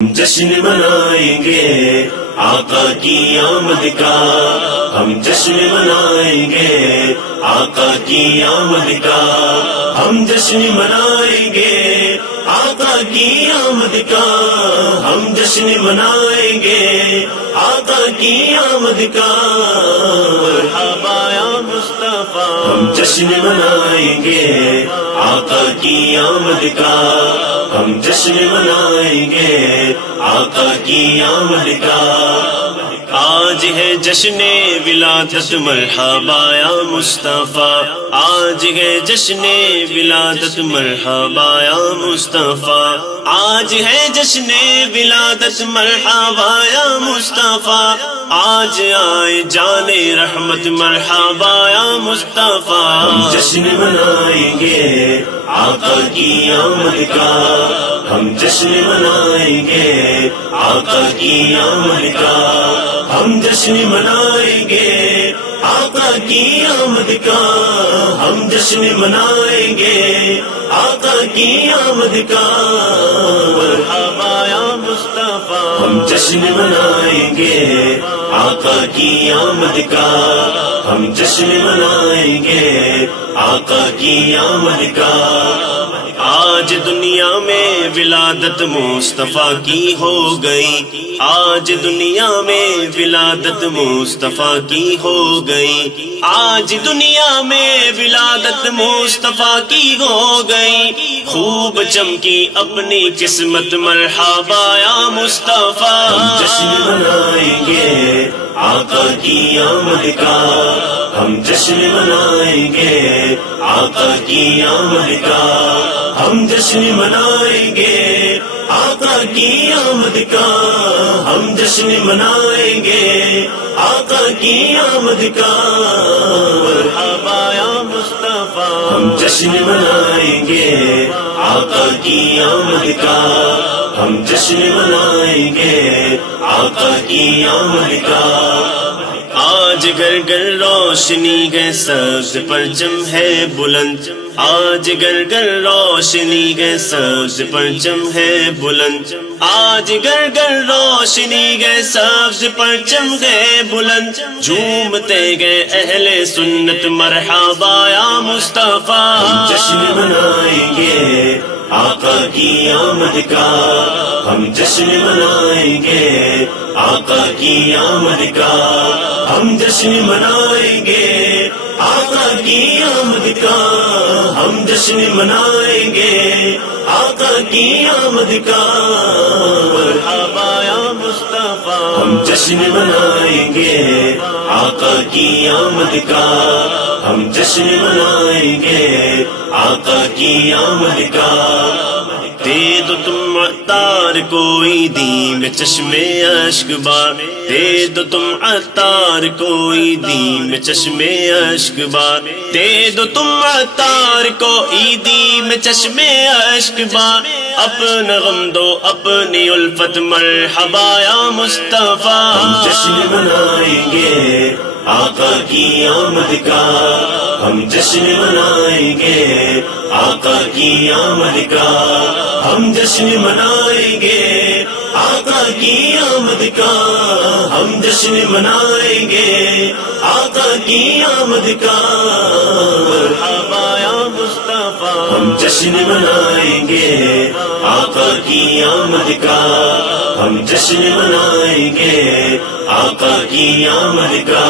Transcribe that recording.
جشن منائیں گے آقا کی آمد کا، ہم جشن منائیں گے آقا کی آمد کا، ہم جشن منائیں گے آقا کی آمد کا، ہم جشن منائیں گے آقا کی آمد کا، مرحبا یا مصطفیٰ، ہم جشن منائیں گے آقا کی آمد کا، ہم جشن منائیں گے آقا کی آمد کا۔ آج ہے جشن ولادت مرحبا یا مصطفیٰ، آج ہے جشن ولادت مرحبا یا مصطفیٰ، آج ہے جشن ولادت مرحبا یا مصطفیٰ، آج آئے جان رحمت مرحبا یا مصطفیٰ، ہم جشن منائیں گے آقا کی آمد کا، ہم جشن منائیں گے آقا کی آمد کا، ہم جشن منائیں گے آقا کی آمد کا، ہم جشن منائیں گے آقا کی آمد کا، مرحبا یا مصطفیٰ، ہم جشن منائیں گے آقا کی آمد کا، ہم جشن منائیں گے آقا کی آمد کا۔ آج دنیا میں ولادت مصطفیٰ کی ہو گئی، آج دنیا میں ولادت مصطفیٰ کی ہو گئی، آج دنیا میں ولادت مصطفیٰ کی ہو گئی، خوب چمکی اپنی قسمت مرحبا یا مصطفیٰ، ہم جشن منائیں گے آقا کی آمد کا، ہم جشن منائیں گے آقا کی آمد کا، ہم جشن منائیں گے آقا کی آمد کا، ہم جشن منائیں گے آقا کی آمد کا، مرحبا یا مصطفیٰ، ہم جشن منائیں گے آقا کی آمد کا، ہم جشن منائیں گے آقا کی آمد کا۔ آج گھر گھر روشنی ہے سبز پرچم ہے بلند، آج گھر گھر روشنی ہے سبز پرچم ہے بلند، آج گھر گھر روشنی ہے سبز پرچم ہے بلند، جھومتے گئے اہل سنت مرحبا یا مصطفیٰ، ہم جشن منائیں گے آقا کی آمد کا، ہم جشن منائیں گے آقا کی آمد کا، ہم جشن منائیں گے آقا کی آمد کا، ہم جشن منائیں گے آقا کی آمد کا، مرحبا یا مصطفیٰ، ہم جشن منائیں گے آقا کی آمد کا، ہم جشن منائیں گے آقا کی آمد کا۔ دے دو تم عطار کو عیدی میں چشمے اشک بار، دے دو تم عطار کو عیدی میں چشمے اشک بار، دے دو تم عطار کو عیدی میں چشمے اشک بار، اپنا غم دو اپنی الفت مرحبا یا مصطفیٰ، ہم جشن منائیں گے آقا کی آمد کا، ہم جشن منائیں گے آقا کی آمد کا، ہم جشن منائیں گے آقا کی آمد کا، ہم جشن منائیں گے آقا کی آمد کا، مرحبا یا مصطفیٰ، ہم جشن منائیں گے آقا کی آمد کا، ہم جشن منائیں گے آقا کی آمد کا۔